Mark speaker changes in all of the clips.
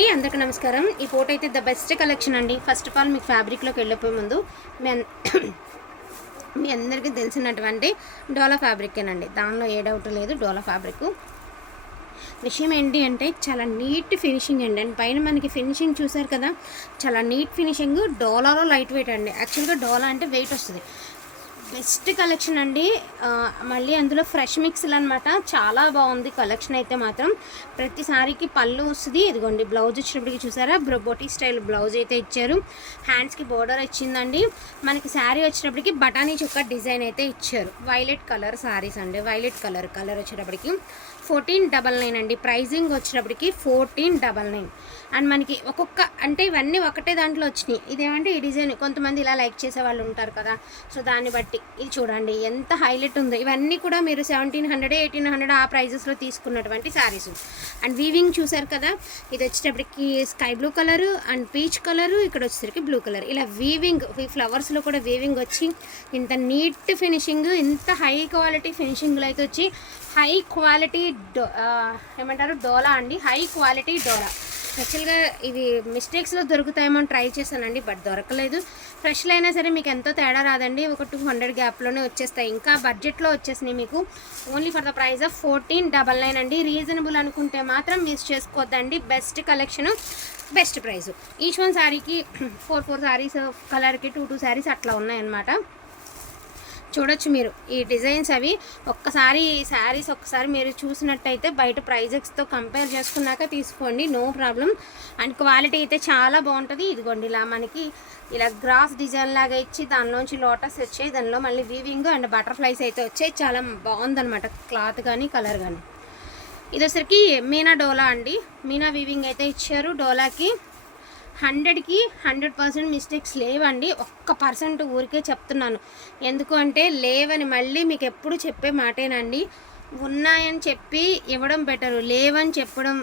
Speaker 1: అందరికి అందరికీ నమస్కారం. ఈ ఫోటో అయితే ద బెస్ట్ కలెక్షన్ అండి. ఫస్ట్ ఆఫ్ ఆల్ మీకు ఫ్యాబ్రిక్లోకి వెళ్ళిపోయే ముందు మీ మీ అందరికీ తెలిసినటువంటి డోలా ఫ్యాబ్రికేనండి దానిలో ఏ డౌట్ లేదు డోలా ఫ్యాబ్రిక్. విషయం ఏంటి అంటే చాలా నీట్ ఫినిషింగ్ అండి. అండ్ పైన మనకి ఫినిషింగ్ చూసారు కదా చాలా నీట్ ఫినిషింగ్ డోలాలో లైట్ వెయిట్ అండి. యాక్చువల్గా డోలా అంటే వెయిట్ వస్తుంది. బెస్ట్ కలెక్షన్ అండి. మళ్ళీ అందులో ఫ్రెష్ మిక్స్లు అనమాట చాలా బాగుంది కలెక్షన్ అయితే మాత్రం. ప్రతి సారీకి పళ్ళు వస్తుంది. ఇదిగోండి బ్లౌజ్ వచ్చినప్పటికి చూసారా? బ్రోబోటీ స్టైల్ బ్లౌజ్ అయితే ఇచ్చారు. హ్యాండ్స్కి బోర్డర్ వచ్చిందండి మనకి శారీ వచ్చినప్పటికి బటానీ చొక్క డిజైన్ అయితే ఇచ్చారు. వైలెట్ కలర్ సారీస్ అండి. వైలెట్ కలర్ కలర్ వచ్చేటప్పటికి ఫోర్టీన్ డబల్ నైన్ అండి. ప్రైజింగ్ వచ్చినప్పటికి ఫోర్టీన్ డబల్ నైన్. అండ్ మనకి ఒక్కొక్క అంటే ఇవన్నీ ఒకటే దాంట్లో వచ్చినాయి. ఇదేమంటే ఈ డిజైన్ కొంతమంది ఇలా లైక్ చేసే వాళ్ళు ఉంటారు కదా. సో దాన్ని బట్టి ఇది చూడండి ఎంత హైలైట్ ఉందో. ఇవన్నీ కూడా మీరు సెవెంటీన్ హండ్రెడ్ ఎయిటీన్ హండ్రెడ్ ఆ ప్రైజెస్లో తీసుకున్నటువంటి శారీస్. అండ్ వీవింగ్ చూసారు కదా ఇది వచ్చేటప్పటికి sky blue colour and peach colour ఇక్కడ వచ్చేసరికి బ్లూ కలర్. ఇలా వీవింగ్ ఈ ఫ్లవర్స్లో కూడా వీవింగ్ వచ్చి ఇంత నీట్ ఫినిషింగ్ ఇంత హై క్వాలిటీ ఫినిషింగ్లో అయితే వచ్చి హై క్వాలిటీ ఏమంటారు? డోలా అండి. హై క్వాలిటీ డోలా. యాక్చువల్గా ఇవి మిస్టేక్స్లో దొరుకుతాయేమో అని ట్రై చేశానండి బట్ దొరకలేదు. ఫ్రెష్లో అయినా సరే మీకు ఎంతో తేడా రాదండి. ఒక టూ హండ్రెడ్ గ్యాప్లోనే వచ్చేస్తాయి. ఇంకా బడ్జెట్లో వచ్చేసినాయి మీకు. Only for the price of fourteen double nine అండి. రీజనబుల్ అనుకుంటే మాత్రం మిస్ చేసుకోవద్దండి. Best collection best price. Each one శారీకి ఫోర్ ఫోర్ శారీస్ కలర్కి టూ టూ శారీస్ అట్లా ఉన్నాయన్నమాట. చూడొచ్చు మీరు. ఈ డిజైన్స్ అవి ఒక్కసారి ఈ శారీస్ ఒక్కసారి మీరు చూసినట్టయితే బయట ప్రైజెస్తో కంపేర్ చేసుకున్నాక తీసుకోండి. నో ప్రాబ్లం అండ్ క్వాలిటీ అయితే చాలా బాగుంటుంది. ఇదిగోండి ఇలా మనకి ఇలా గ్రాస్ డిజైన్ లాగా ఇచ్చి దానిలోంచి లోటస్ వచ్చాయి. దానిలో మళ్ళీ వీవింగ్ అండ్ బటర్ఫ్లైస్ అయితే వచ్చాయి. చాలా బాగుందనమాట క్లాత్ కానీ కలర్ కానీ ఇది వచ్చరికి మీనా డోలా అండి. మీనా వీవింగ్ అయితే ఇచ్చారు. డోలాకి హండ్రెడ్కి హండ్రెడ్ పర్సెంట్ మిస్టేక్స్ లేవండి. ఒక్క పర్సెంట్ ఊరికే చెప్తున్నాను. ఎందుకు అంటే లేవని మళ్ళీ మీకు ఎప్పుడు చెప్పే మాటేనండి. ఉన్నాయని చెప్పి ఇవ్వడం బెటరు. లేవని చెప్పడం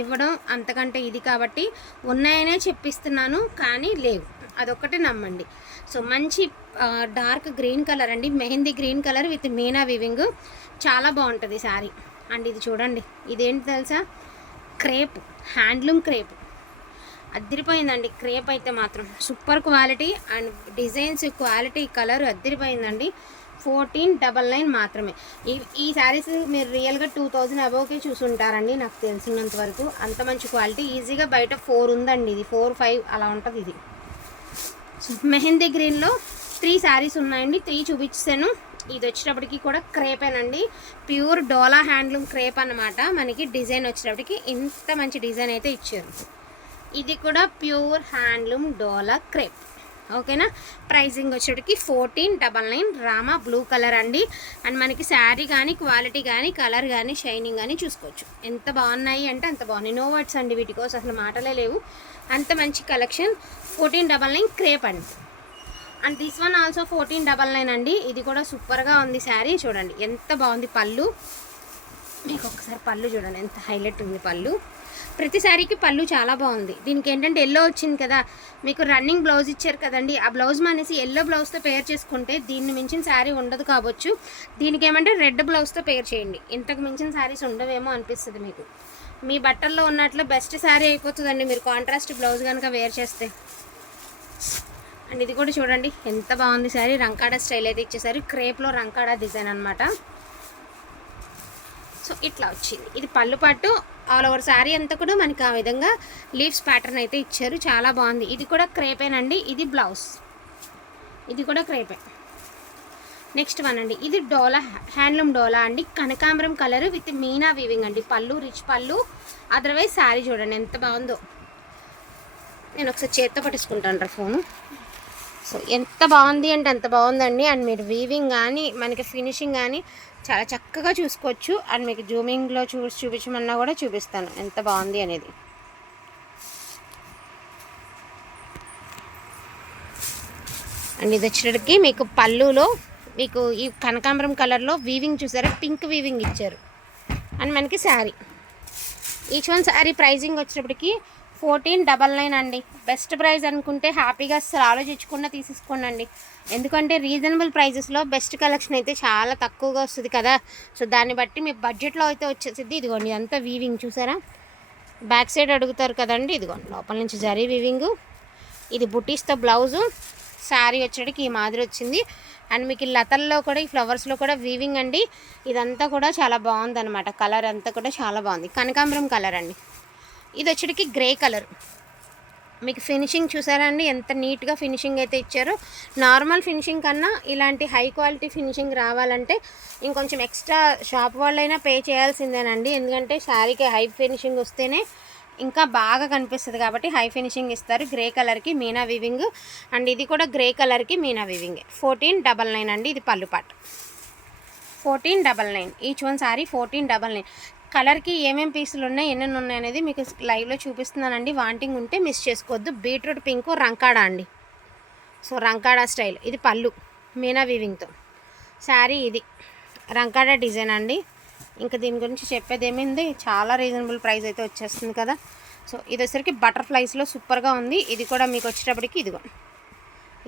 Speaker 1: ఇవ్వడం అంతకంటే ఇది కాబట్టి ఉన్నాయనే చెప్పిస్తున్నాను కానీ లేవు. అదొక్కటే నమ్మండి. సో మంచి డార్క్ గ్రీన్ కలర్ అండి. Mehndi green colour with Meena weaving. చాలా బాగుంటుంది శారీ అండ్ ఇది చూడండి. ఇదేంటి తెలుసా? క్రేప్. Handloom crepe. అద్దరిపోయిందండి. క్రేప్ అయితే మాత్రం super quality and designs quality colour అద్దరిపోయిందండి. Fourteen double nine మాత్రమే. ఈ ఈ శారీస్ మీరు రియల్గా టూ థౌజండ్ అబోవ్కే చూసుంటారండి నాకు తెలిసినంత వరకు. అంత మంచి క్వాలిటీ. ఈజీగా బయట ఫోర్ ఉందండి ఇది. ఫోర్ ఫైవ్ అలా ఉంటుంది ఇది. మెహందీ గ్రీన్లో త్రీ శారీస్ ఉన్నాయండి. త్రీ చూపించాను ఇది వచ్చేటప్పటికి కూడా క్రేపేనండి. ప్యూర్ డోలా హ్యాండ్లూమ్ క్రేప్ అన్నమాట. మనకి డిజైన్ వచ్చేటప్పటికి ఇంత మంచి డిజైన్ అయితే ఇచ్చారు. ఇది కూడా ప్యూర్ హ్యాండ్లూమ్ డోలా క్రేప్. ఓకేనా? Pricing వచ్చేటికి fourteen double nine Rama blue colour అండి. అండ్ మనకి శారీ కానీ క్వాలిటీ కానీ కలర్ కానీ షైనింగ్ కానీ చూసుకోవచ్చు. ఎంత బాగున్నాయి అంటే అంత బాగున్నాయి. నో వర్డ్స్ అండి వీటి కోసం అసలు మాటలే లేవు. అంత మంచి collection. Fourteen double nine crepe అండి. And this one also fourteen double nine అండి. ఇది కూడా సూపర్గా ఉంది శారీ. చూడండి ఎంత బాగుంది పళ్ళు. మీకు ఒకసారి పళ్ళు చూడండి ఎంత హైలైట్ ఉంది పళ్ళు. ప్రతిసారికి పళ్ళు చాలా బాగుంది. దీనికి ఏంటంటే ఎల్లో వచ్చింది కదా మీకు రన్నింగ్ బ్లౌజ్ ఇచ్చారు కదండి ఆ బ్లౌజ్ మానేసి ఎల్లో బ్లౌజ్తో పేర్ చేసుకుంటే దీన్ని మించిన శారీ ఉండదు కావచ్చు. దీనికి ఏమంటే రెడ్ బ్లౌజ్తో పేర్ చేయండి. ఇంతకు మించిన శారీస్ ఉండవేమో అనిపిస్తుంది మీకు. మీ బట్టల్లో ఉన్నట్లు బెస్ట్ శారీ అయిపోతుందండి మీరు కాంట్రాస్ట్ బ్లౌజ్ కనుక వేర్ చేస్తే. అండ్ ఇది కూడా చూడండి ఎంత బాగుంది శారీ రంకాడా స్టైల్ అయితే ఇచ్చేసారు. క్రేప్లో రంకాడా డిజైన్ అనమాట సో ఇట్లా వచ్చింది. ఇది పళ్ళు పట్టు ఆల్ ఓవర్ శారీ అంతా కూడా మనకి ఆ విధంగా లీవ్స్ ప్యాటర్న్ అయితే ఇచ్చారు. చాలా బాగుంది. ఇది కూడా క్రేపేనండి ఇది బ్లౌజ్. ఇది కూడా క్రేపే. నెక్స్ట్ వన్ అండి. ఇది డోలా హ్యాండ్లూమ్ డోలా అండి. కనకాంబరం కలర్ విత్ మీనా వీవింగ్ అండి. పళ్ళు రిచ్ పళ్ళు. అదర్వైజ్ శారీ చూడండి ఎంత బాగుందో. నేను ఒకసారి చేత్తో పట్టించుకుంటాను ఫోను. సో ఎంత బాగుంది అంటే అంత బాగుందండి. అండ్ మీరు వీవింగ్ కానీ మనకి ఫినిషింగ్ కానీ చాలా చక్కగా చూసుకోవచ్చు. అండ్ మీకు జూమింగ్లో చూ చూపించమన్నా కూడా చూపిస్తాను. ఎంత బాగుంది అనేది. అండ్ ఇది వచ్చేటప్పటికి మీకు పళ్ళులో మీకు ఈ కనకాంబరం కలర్లో వీవింగ్ చూసారా? పింక్ వీవింగ్ ఇచ్చారు. అండ్ మనకి sari. Each one sari pricing వచ్చేటప్పటికి ఫోర్టీన్ డబల్ నైన్ అండి. బెస్ట్ ప్రైస్ అనుకుంటే హ్యాపీగా అసలు ఆలోచించకుండా తీసేసుకోండి ఎందుకంటే రీజనబుల్ ప్రైజెస్లో బెస్ట్ కలెక్షన్ అయితే చాలా తక్కువగా వస్తుంది కదా. సో దాన్ని బట్టి మీ బడ్జెట్లో అయితే వచ్చేసింది ఇదిగోండి అంతా వీవింగ్ చూసారా? బ్యాక్ సైడ్ అడుగుతారు కదండి. ఇదిగోండి లోపల నుంచి జరీ వీవింగ్ ఇది బుటీస్తో బ్లౌజు. శారీ వచ్చేటికి ఈ మాదిరి వచ్చింది. అండ్ మీకు ఈ లతల్లో కూడా ఈ ఫ్లవర్స్లో కూడా వీవింగ్ అండి. ఇదంతా కూడా చాలా బాగుంది అనమాట కలర్ అంతా కూడా చాలా బాగుంది. కనకాంబరం కలర్ అండి. ఇది వచ్చేటికి గ్రే కలర్. మీకు ఫినిషింగ్ చూసారా అండి? ఎంత నీట్గా ఫినిషింగ్ అయితే ఇచ్చారో. నార్మల్ ఫినిషింగ్ కన్నా ఇలాంటి హై క్వాలిటీ ఫినిషింగ్ రావాలంటే ఇంకొంచెం ఎక్స్ట్రా షాప్ వాళ్ళైనా పే చేయాల్సిందేనండి. ఎందుకంటే శారీకి హై ఫినిషింగ్ వస్తేనే ఇంకా బాగా కనిపిస్తుంది కాబట్టి హై ఫినిషింగ్ ఇస్తారు. గ్రే కలర్కి మీనా వివింగ్ అండ్ ఇది కూడా గ్రే కలర్కి Meena weaving. Fourteen double nine అండి. ఇది పళ్ళు పాట. Fourteen double nine. Each one sari fourteen double nine. కలర్కి ఏమేమి పీసులు ఉన్నాయి ఎన్నెన్ని ఉన్నాయి అనేది మీకు లైవ్లో చూపిస్తున్నానండి. వాంటింగ్ ఉంటే మిస్ చేసుకోవద్దు. బీట్రూట్ పింక్ రంకాడా అండి. సో రంకాడా స్టైల్. ఇది పళ్ళు. మీనా వీవింగ్తో. శారీ ఇది. రంకాడా డిజైన్ అండి. ఇంకా దీని గురించి చెప్పేది ఏమైంది చాలా రీజనబుల్ ప్రైస్ అయితే వచ్చేస్తుంది కదా. సో ఇది వచ్చరికి బటర్ఫ్లైస్లో సూపర్గా ఉంది. ఇది కూడా మీకు వచ్చేటప్పటికి ఇదిగో.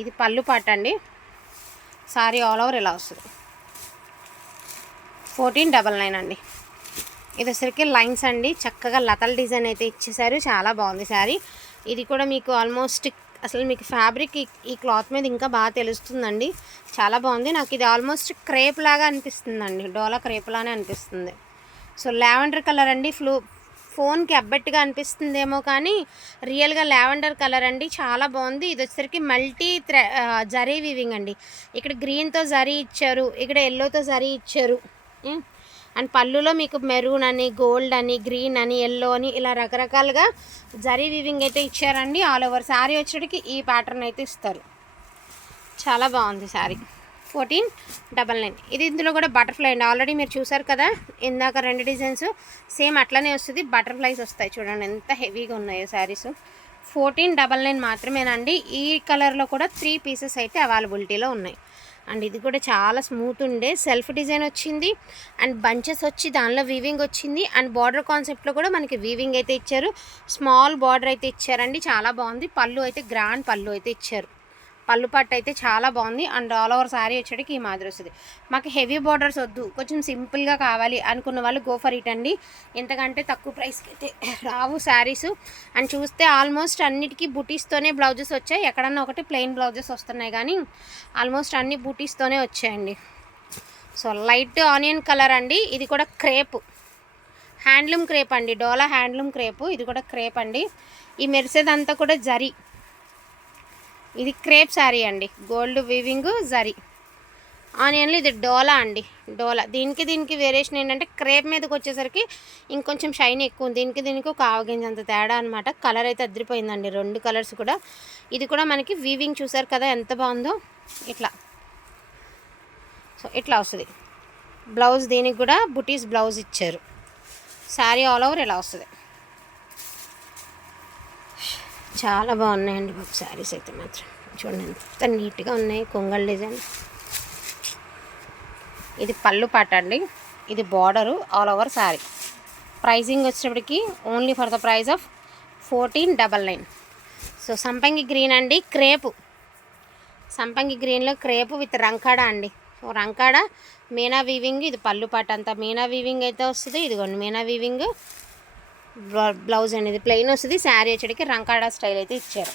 Speaker 1: ఇది పళ్ళు పాట అండి. సారీ ఆల్ ఓవర్ ఇలా వస్తుంది. ఫోర్టీన్ డబల్ నైన్ అండి. ఇది వచ్చరికి లైన్స్ అండి. చక్కగా లతల డిజైన్ అయితే ఇచ్చేసారు. చాలా బాగుంది శారీ. ఇది కూడా మీకు ఆల్మోస్ట్ అసలు మీకు ఫ్యాబ్రిక్ ఈ క్లాత్ మీద ఇంకా బాగా తెలుస్తుందండి. చాలా బాగుంది. నాకు ఇది ఆల్మోస్ట్ క్రేప్ లాగా అనిపిస్తుందండి. డోలా క్రేప్ లానే అనిపిస్తుంది. సో లావెండర్ కలర్ అండి. ఫ్లూ ఫోన్కి అబ్బట్టుగా అనిపిస్తుందేమో కానీ రియల్గా లావెండర్ కలర్ అండి. చాలా బాగుంది. ఇది వచ్చేసరికి మల్టీ జరీ వీవింగ్ అండి. ఇక్కడ గ్రీన్తో జరీ ఇచ్చారు. ఇక్కడ ఎల్లోతో జరీ ఇచ్చారు. అండ్ పళ్ళులో మీకు మెరూన్ అని గోల్డ్ అని గ్రీన్ అని ఎల్లో అని ఇలా రకరకాలుగా జరీ వీవింగ్ అయితే ఇచ్చారండి. ఆల్ ఓవర్ శారీ వచ్చేటికి ఈ ప్యాటర్న్ అయితే ఇస్తారు. చాలా బాగుంది శారీ ఫోర్టీన్ డబల్ నైన్ ఇది ఇందులో కూడా బటర్ఫ్లై అండి. ఆల్రెడీ మీరు చూసారు కదా ఇందాక రెండు డిజైన్స్ సేమ్ అట్లనే వస్తుంది. బటర్ఫ్లైస్ వస్తాయి చూడండి ఎంత హెవీగా ఉన్నాయో శారీస్ ఫోర్టీన్ డబల్ నైన్ మాత్రమేనండి. ఈ కలర్లో కూడా త్రీ పీసెస్ అయితే అవైలబిలిటీలో ఉన్నాయి. అండ్ ఇది కూడా చాలా స్మూత్ ఉండే. సెల్ఫ్ డిజైన్ వచ్చింది. అండ్ బంచెస్ వచ్చి దానిలో వీవింగ్ వచ్చింది. అండ్ బార్డర్ కాన్సెప్ట్లో కూడా మనకి వీవింగ్ అయితే ఇచ్చారు. స్మాల్ బార్డర్ అయితే ఇచ్చారండి. చాలా బాగుంది. పళ్ళు అయితే గ్రాండ్ పళ్ళు అయితే ఇచ్చారు. పళ్ళు పట్టు అయితే చాలా బాగుంది. అండ్ ఆల్ ఓవర్ శారీ వచ్చేటికి ఈ మాదిరి వస్తుంది. మాకు హెవీ బార్డర్స్ వద్దు. కొంచెం సింపుల్గా కావాలి అనుకున్న వాళ్ళు గో ఫర్ ఇట్ అండి. ఎంతకంటే తక్కువ ప్రైస్కి అయితే రావు శారీస్ అండ్ చూస్తే ఆల్మోస్ట్ అన్నిటికీ బుటీస్తోనే బ్లౌజెస్ వచ్చాయి. ఎక్కడన్నా ఒకటి ప్లెయిన్ బ్లౌజెస్ వస్తున్నాయి కానీ ఆల్మోస్ట్ అన్ని బుటీస్తోనే వచ్చాయండి. సో లైట్ ఆనియన్ కలర్ అండి. ఇది కూడా క్రేప్ హ్యాండ్లూమ్ క్రేప్ అండి. డోలా హ్యాండ్లూమ్ క్రేప్ ఇది కూడా క్రేప్ అండి. ఈ మెరిసేదంతా కూడా జరీ. ఇది క్రేప్ శారీ అండి. Gold weaving zari. ఆనియన్లు ఇది డోలా అండి. డోలా. దీనికి దీనికి వేరియేషన్ ఏంటంటే క్రేప్ మీదకి వచ్చేసరికి ఇంకొంచెం షైన్ ఎక్కువ ఉంది. దీనికి దీనికి ఒక ఆవగింజంత తేడా అనమాట కలర్ అయితే అదిరిపోయిందండి. రెండు కలర్స్ కూడా. ఇది కూడా మనకి వీవింగ్ చూసారు కదా ఎంత బాగుందో. ఇట్లా. సో ఇట్లా వస్తుంది. బ్లౌజ్ దీనికి కూడా బుటీస్ బ్లౌజ్ ఇచ్చారు. శారీ ఆల్ ఓవర్ ఇలా వస్తుంది. చాలా బాగున్నాయండి మాకు శారీస్ అయితే మాత్రం. చూడండి ఎంత నీట్గా ఉన్నాయి కొంగల్ డిజైన్. ఇది పళ్ళు పాట అండి. ఇది border all over sari. Pricing వచ్చేటప్పటికి only for the price of fourteen double nine. So సంపంగి గ్రీన్ అండి క్రేపు. సంపంగి గ్రీన్లో క్రేపు విత్ రంకాడ అండి. సో రంకాడ మీనా వీవింగ్ ఇది పళ్ళు పాట అంతా. మీనా వీవింగ్ అయితే వస్తుంది ఇదిగోండి మీనా వీవింగ్. బ్లౌజ్ అనేది ప్లెయిన్ వస్తుంది. శారీ వచ్చేటికి రంకాడా స్టైల్ అయితే ఇచ్చారు.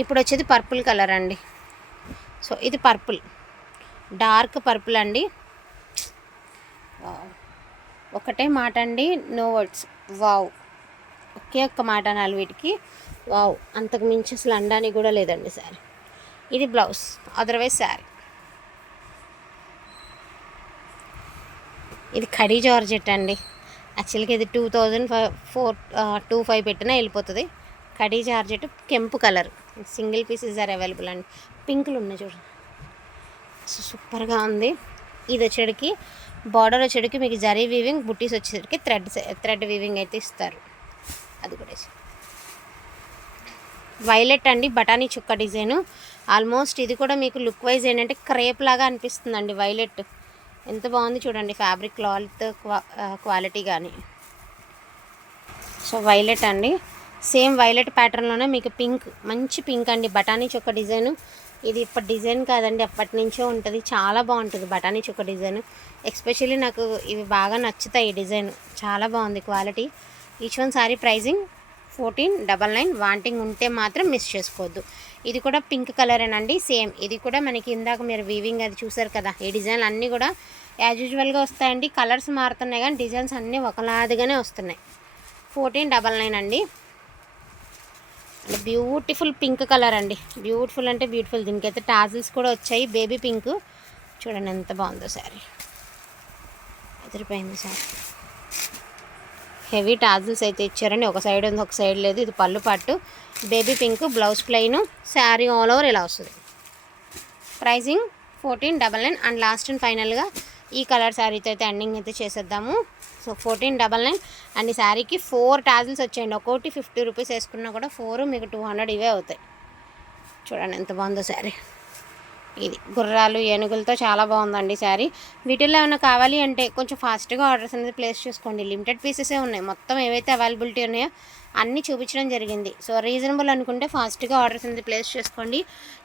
Speaker 1: ఇప్పుడు వచ్చేది పర్పుల్ కలర్ అండి. సో ఇది పర్పుల్. డార్క్ పర్పుల్ అండి. ఒకటే మాట అండి. No words. వావ్. ఒకే ఒక్క మాట అనాలి వీటికి. వావ్. అంతకు మించి అసలు అనడానికి కూడా లేదండి సారీ ఇది బ్లౌజ్. అదర్వైజ్ శారీ. ఇది కడీ జార్జెట్ అండి. యాక్చువల్గా ఇది two thousand five four two five పెట్టినా వెళ్ళిపోతుంది. కడీ జార్జెట్ కెంపు colour. Single pieces are available అండి. పింకులు ఉన్నాయి చూడండి సూపర్గా ఉంది. ఇది వచ్చేటికి బార్డర్ వచ్చేటికి మీకు జరీ వీవింగ్ బుట్టీస్ వచ్చేసరికి థ్రెడ్ థ్రెడ్ వీవింగ్ అయితే ఇస్తారు. అది కూడా వైలెట్ అండి బఠానీ చుక్క డిజైను. ఆల్మోస్ట్ ఇది కూడా మీకు లుక్ వైజ్ ఏంటంటే క్రేప్ లాగా అనిపిస్తుందండి వైలెట్. ఎంత బాగుంది చూడండి ఫ్యాబ్రిక్ క్లాత్ క్వాలిటీ కానీ సో వైలెట్ అండి. సేమ్ వైలెట్ ప్యాటర్న్లోనే మీకు పింక్ మంచి పింక్ అండి. బఠానీ చొక్క డిజైన్. ఇది ఇప్పటి డిజైన్ కాదండి. అప్పటి నుంచో ఉంటుంది. చాలా బాగుంటుంది బఠానీ చొక్క డిజైన్. ఎస్పెషల్లీ నాకు ఇవి బాగా నచ్చుతాయి ఈ డిజైన్. చాలా బాగుంది quality each one sari pricing fourteen double nine wanting ఉంటే మాత్రం మిస్ చేసుకోవద్దు. ఇది కూడా పింక్ కలరేనండి సేమ్. ఇది కూడా మనకి ఇందాక మీరు వీవింగ్ అది చూసారు కదా ఈ డిజైన్లు అన్నీ కూడా యాజ్ యూజువల్గా వస్తాయండి. కలర్స్ మారుతున్నాయి కానీ డిజైన్స్ అన్నీ ఒకలాదిగానే వస్తున్నాయి. ఫోర్టీన్ డబల్ నైన్ అండి. బ్యూటిఫుల్ పింక్ కలర్ అండి. బ్యూటిఫుల్ అంటే బ్యూటిఫుల్ దీనికైతే టాజిల్స్ కూడా వచ్చాయి. బేబీ పింక్ చూడండి ఎంత బాగుందో శారీ ఎదిరిపోయింది సార్ హెవీ టాజిల్స్ అయితే ఇచ్చారండి. ఒక సైడ్ ఉంది ఒక సైడ్ లేదు. ఇది పళ్ళు పట్టు baby pink blouse plain sari all over ఇలా వస్తుంది. Pricing fourteen double nine. And last and ఫైనల్గా ఈ కలర్ శారీతో అయితే ఎండింగ్ అయితే చేసేద్దాము. So fourteen double nine. And ఈ శారీకి ఫోర్ టాజిల్స్ వచ్చాయండి. ఒక్కోటి ఫిఫ్టీ రూపీస్ వేసుకున్నా కూడా ఫోర్ మీకు టూ హండ్రెడ్ ఇవే అవుతాయి. చూడండి ఎంత బాగుందో శారీ. ఇది గుర్రాలు ఏనుగులతో చాలా బాగుందండి శారీ. వీటిల్లో ఏమైనా కావాలి అంటే కొంచెం ఫాస్ట్గా ఆర్డర్స్ అనేది ప్లేస్ చేసుకోండి. లిమిటెడ్ పీసెసే ఉన్నాయి. మొత్తం ఏవైతే అవైలబిలిటీ ఉన్నాయో అన్నీ చూపించడం జరిగింది. సో రీజనబుల్ అనుకుంటే ఫాస్ట్గా ఆర్డర్స్ అనేది ప్లేస్ చేసుకోండి.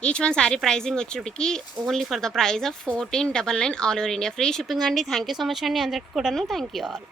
Speaker 1: Each one sari pricing వచ్చేటికి only for the price of fourteen double nine all over India. Free shipping అండి. థ్యాంక్ యూ సో మచ్ అండి అందరికీ కూడాను. Thank you all.